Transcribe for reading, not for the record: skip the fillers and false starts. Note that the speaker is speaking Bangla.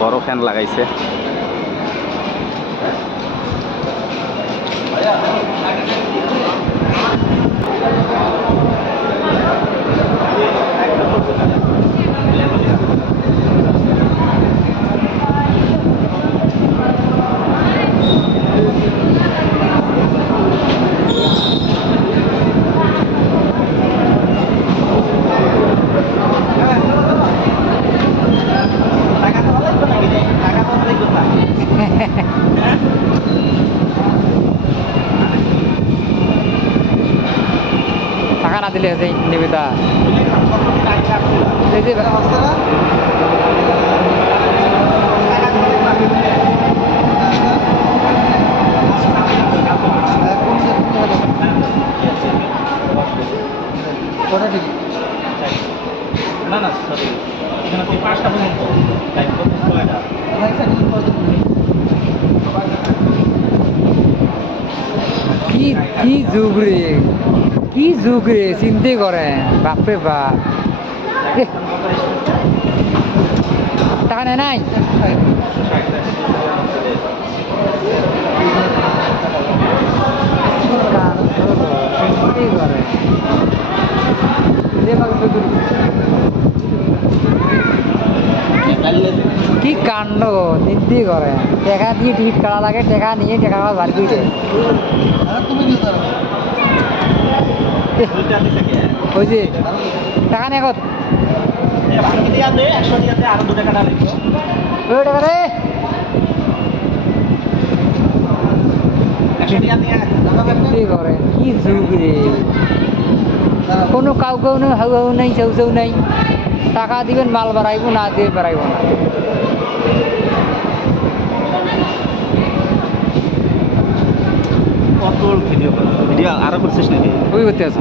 বড় ফ্যান লাগাইছে। টাকা না দিলে হচ্ছে নিবেদা না না সরি এখানে তো 5টা পর্যন্ত টাইম করতে হয় না কি কি যুগ রে, কি যুগ রে, চিন্তা করে বাপরে বাপ। টাকা নেয় নাই করে কি কাণ্ড নির্দি করে টেকা দিয়ে টিকিট কাটা লাগে, টেকা নিয়ে টেকা বার করে দেয়। ওই যে টাকা নেই কত আরো 2 টাকা লাগবে ওই টাকা রে 100 টাকা দিয়ে কি করে, কি যুগ রে, কোনো কাউকেও নেই, হাউ হাউ নেই, চেউ চেউ নেই। টাকা দিবেন মাল বাড়াইব, না দিয়ে বাড়াইব না। কত ভিডিও আরো করছিস নাকি ওই করতে আছো।